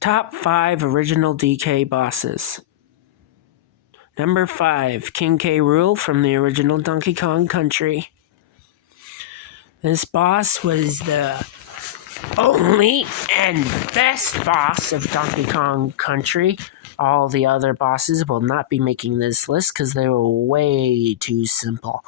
Top 5 original DK bosses. Number 5, King K. Rool from the original Donkey Kong Country. This boss was the only and best boss of Donkey Kong Country. All the other bosses will not be making this list because they were way too simple,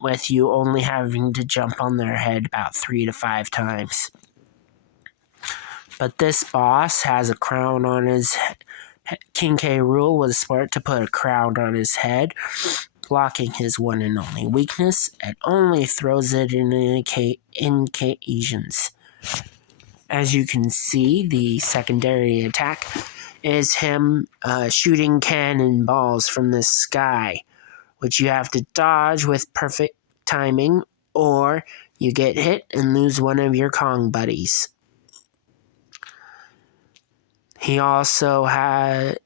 with you only having to jump on their head about 3 to 5 times. But this boss has a crown on his head. King K. Rool was smart to put a crown on his head, blocking his one and only weakness, and only throws it in occasions. As you can see, the secondary attack is him shooting cannonballs from the sky, which you have to dodge with perfect timing, or you get hit and lose one of your Kong buddies. He also has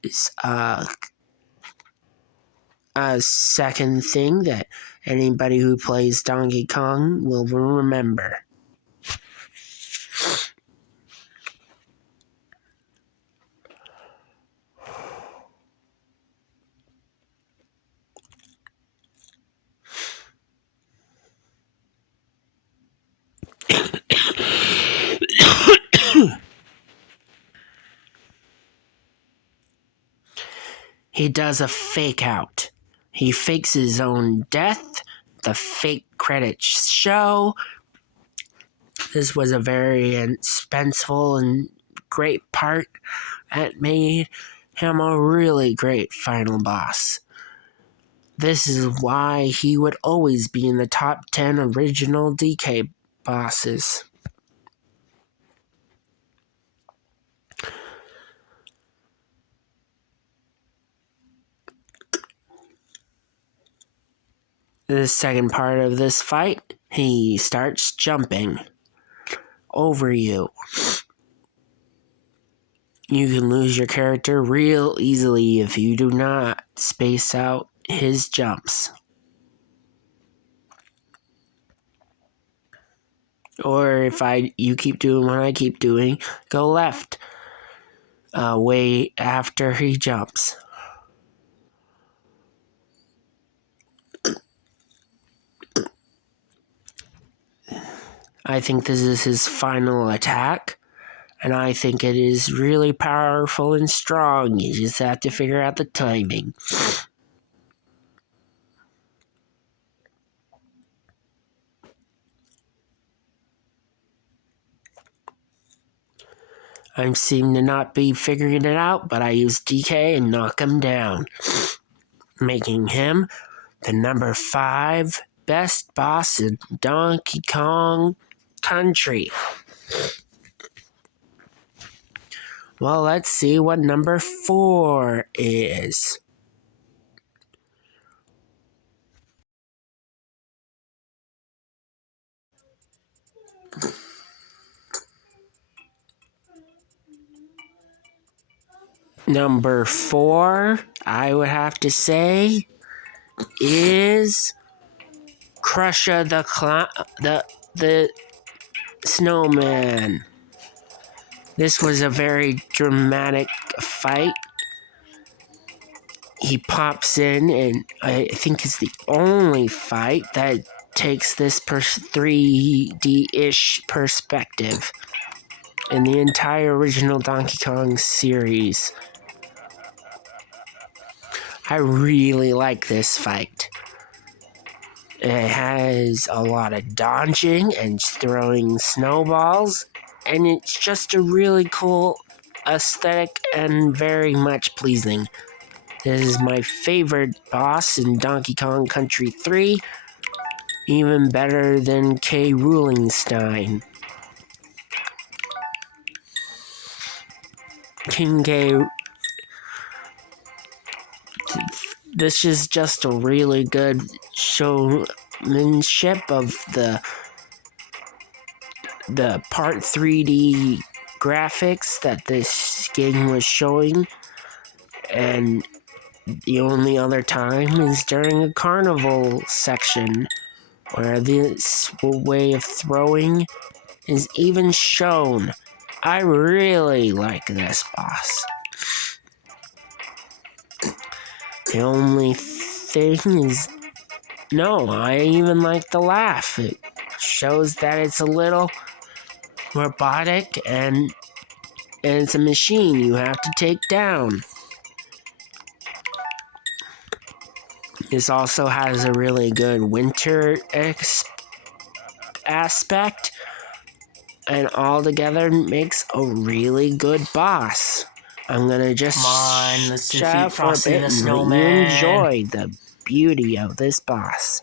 a second thing that anybody who plays Donkey Kong will remember. He does a fake out. He fakes his own death. The fake credits show. This was a very suspenseful and great part that made him a really great final boss. This is why he would always be in the top 10 original DK bosses. The second part of this fight, he starts jumping over you. You can lose your character real easily if you do not space out his jumps. Or if you keep doing what I keep doing, go left. Way after he jumps. I think this is his final attack, and I think it is really powerful and strong. You just have to figure out the timing. I seem to not be figuring it out, but I use DK and knock him down, making him the number 5 best boss in Donkey Kong Country. Well, let's see what number 4 is. Number 4, I would have to say, is Crusher the Snowman. This was a very dramatic fight. He pops in, and I think it's the only fight that takes this 3D-ish perspective in the entire original Donkey Kong series. I really like this fight. It has a lot of dodging and throwing snowballs, and it's just a really cool aesthetic and very much pleasing. This is my favorite boss in Donkey Kong Country 3, even better than K. Rulingstein. King K. This is just a really good showmanship of the Part 3D graphics that this game was showing, and the only other time is during a carnival section, where this way of throwing is even shown. I really like this boss. The only thing is, no, I even like the laugh. It shows that it's a little robotic and it's a machine you have to take down. This also has a really good winter aspect, and all together makes a really good boss. I'm gonna just Come on, let's shut defeat up for a Frosty bit the and let you Snowman. enjoy the beauty of this boss.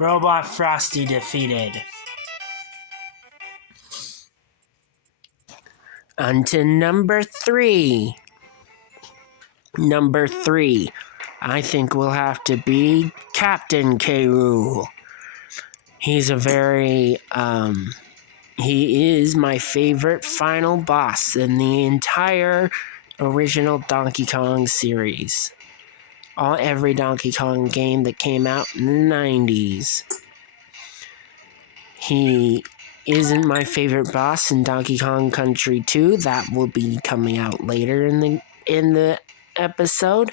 Robot Frosty defeated. On to number 3. Number 3, I think will have to be Captain K. Rool. He's a very, he is my favorite final boss in the entire original Donkey Kong series. Every Donkey Kong game that came out in the 90s. He isn't my favorite boss in Donkey Kong Country 2. That will be coming out later in the episode.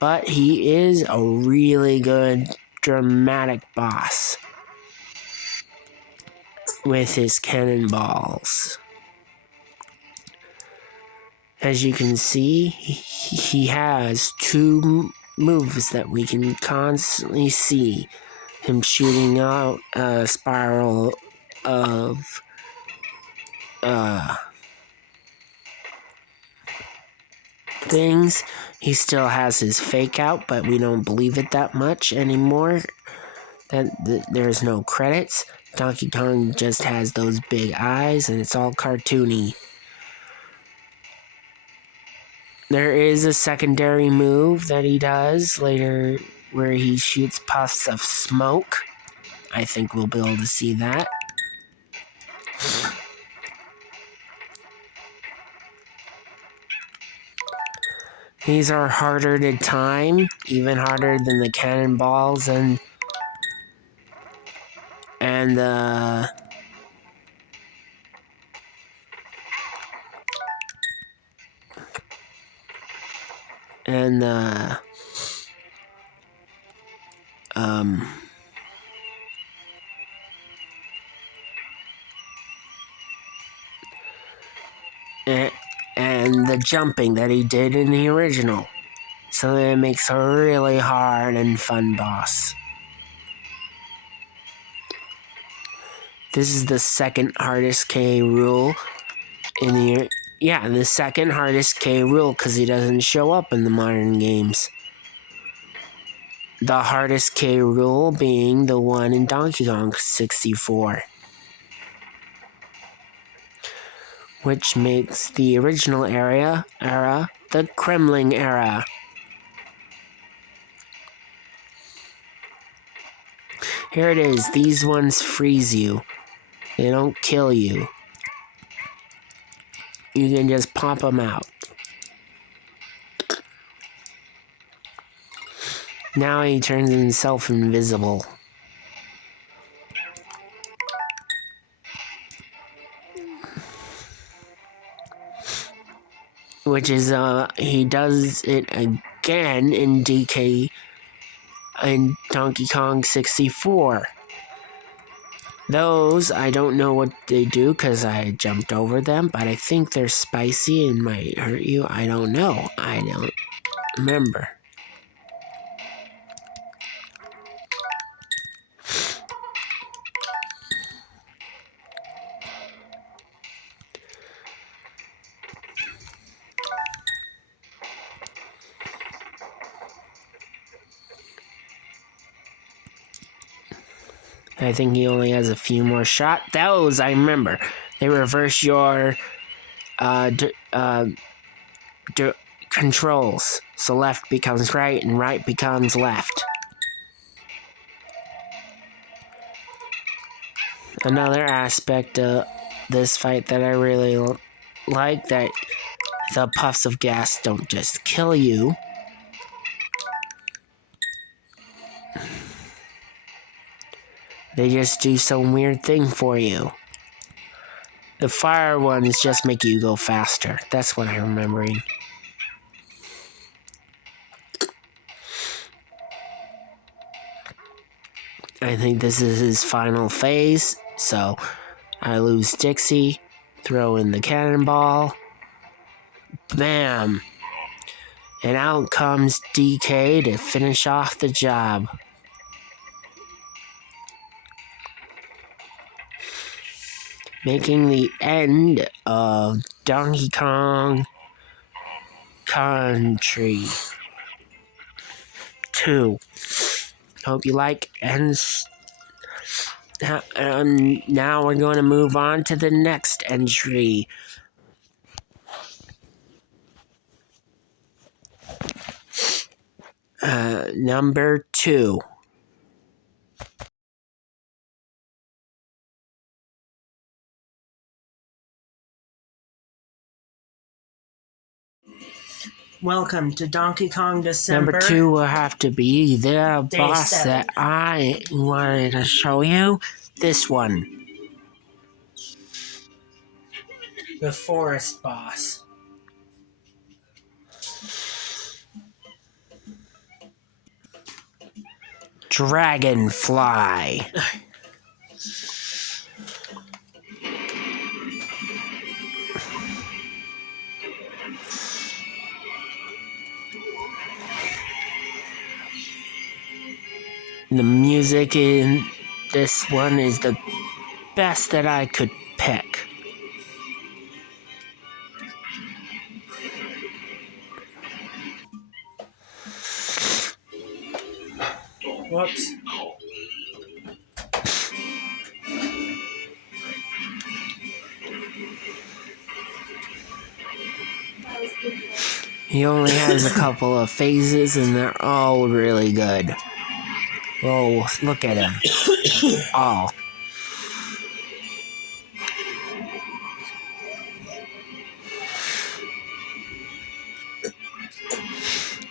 But he is a really good dramatic boss with his cannonballs. As you can see, he has 2 moves that we can constantly see. Him shooting out a spiral of things. He still has his fake out, but we don't believe it that much anymore. There's no credits. Donkey Kong just has those big eyes, and it's all cartoony. There is a secondary move that he does later where he shoots puffs of smoke. I think we'll be able to see that. These are harder to time, even harder than the cannonballs and the and the jumping that he did in the original. So it makes a really hard and fun boss. This is the second hardest K. Rool in the second hardest K. Rool because he doesn't show up in the modern games. The hardest K. Rool being the one in Donkey Kong 64. Which makes the original era the Kremling era. Here it is. These ones freeze you. They don't kill you. You can just pop them out. Now he turns himself invisible. Which is, he does it again in Donkey Kong 64. Those, I don't know what they do because I jumped over them, but I think they're spicy and might hurt you. I don't know. I don't remember. I think he only has a few more shots. Those, I remember. They reverse your controls. So left becomes right and right becomes left. Another aspect of this fight that I really like, that the puffs of gas don't just kill you. They just do some weird thing for you. The fire ones just make you go faster. That's what I'm remembering. I think this is his final phase, so I lose Dixie, throw in the cannonball, bam! And out comes DK to finish off the job. Making the end of Donkey Kong Country 2. Hope you like, and now we're going to move on to the next entry. Number 2. Welcome to Donkey Kong December. Number 2 will have to be the Day boss 7. that I wanted to show you. This one. The forest boss. Dragonfly. The music in this one is the best that I could pick. Whoops. He only has a couple of phases and they're all really good. Oh, look at him. All.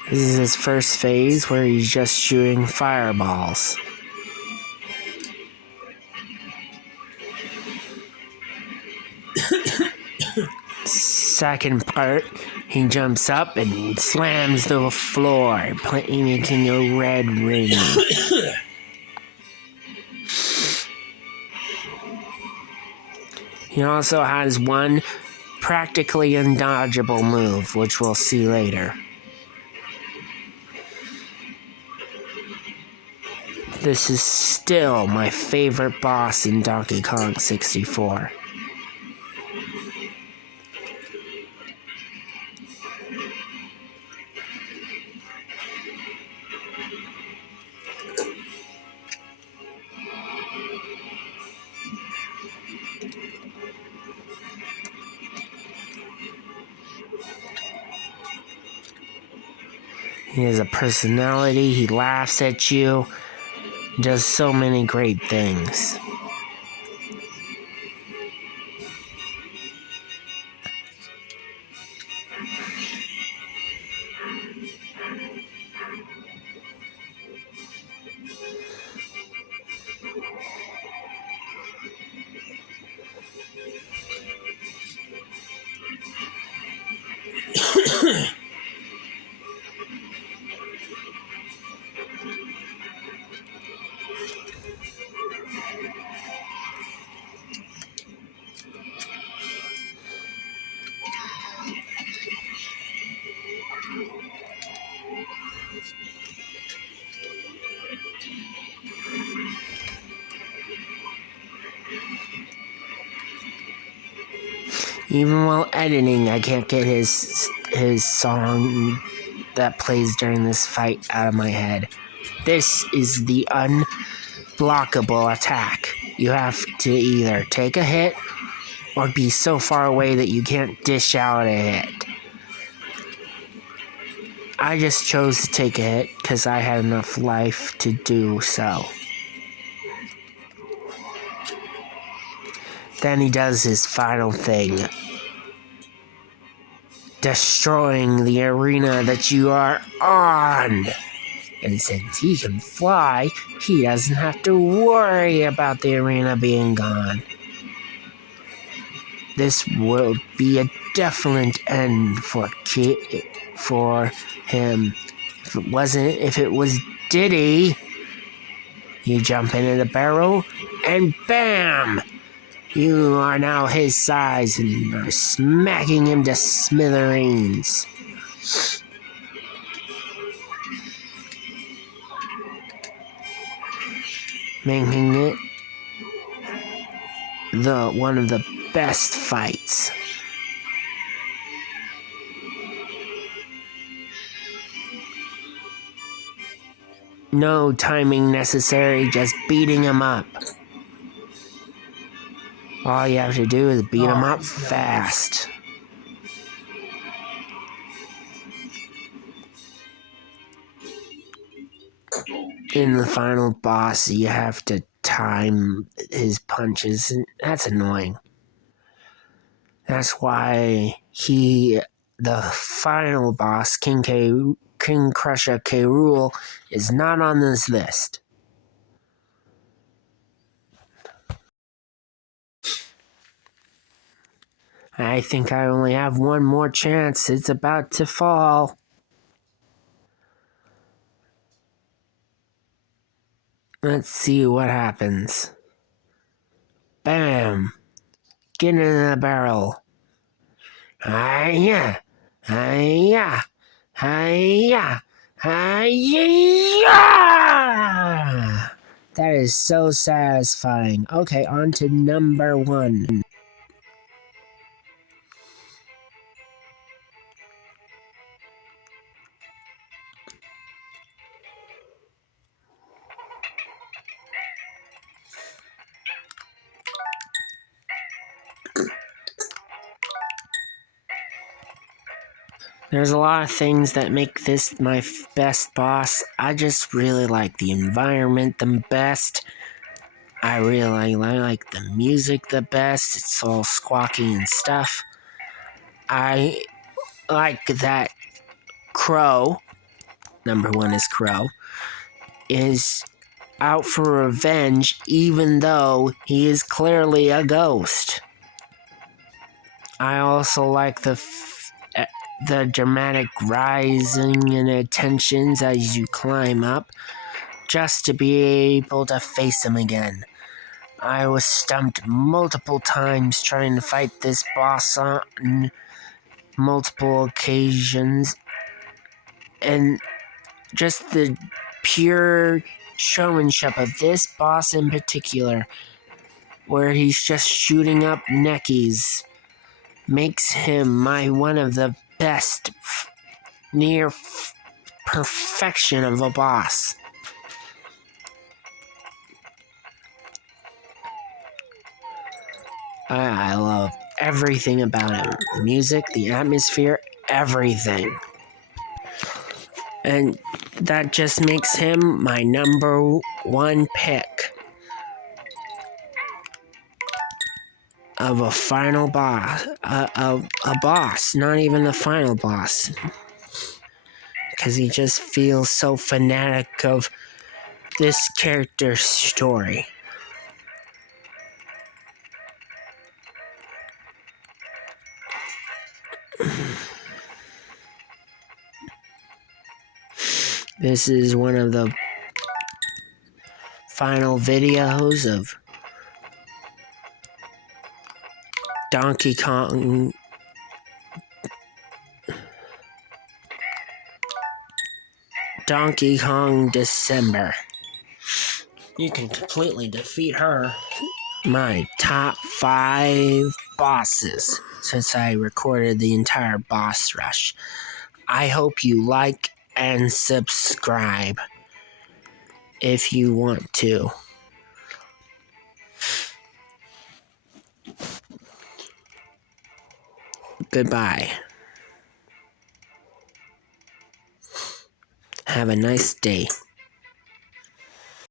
This is his first phase where he's just shooting fireballs. Second part, he jumps up and slams the floor, making a red ring. He also has one practically undodgeable move, which we'll see later. This is still my favorite boss in Donkey Kong 64. He has a personality, he laughs at you, does so many great things. Even while editing, I can't get his song that plays during this fight out of my head. This is the unblockable attack. You have to either take a hit or be so far away that you can't dish out a hit. I just chose to take a hit because I had enough life to do so. Then he does his final thing. Destroying the arena that you are on. And since he can fly, he doesn't have to worry about the arena being gone. This will be a definite end for him. If it was Diddy, you jump into the barrel and bam! You are now his size and are smacking him to smithereens. Making it one of the best fights. No timing necessary, just beating him up. All you have to do is beat him up fast. In the final boss, you have to time his punches, and that's annoying. That's why the final boss, King Crusher K. Rool, is not on this list. I think I only have one more chance. It's about to fall. Let's see what happens. Bam! Get in the barrel. Hiya! Hiya! Hiya! Hiya! That is so satisfying. Okay, on to number 1. There's a lot of things that make this my best boss. I just really like the environment the best. I really like the music the best. It's all squawky and stuff. I like that Crow, number 1 is Crow, is out for revenge even though he is clearly a ghost. I also like the dramatic rising in tensions as you climb up, just to be able to face him again. I was stumped multiple times trying to fight this boss on multiple occasions, and just the pure showmanship of this boss in particular, where he's just shooting up neckies, makes him one of the best, near perfection of a boss. I love everything about him. The music, the atmosphere, everything. And that just makes him my number 1 pick of a final boss. A boss, not even the final boss. Because he just feels so fanatic of this character's story. This is one of the final videos of Donkey Kong December. You can completely defeat her. My top 5 bosses since I recorded the entire boss rush. I hope you like and subscribe if you want to. Goodbye. Have a nice day.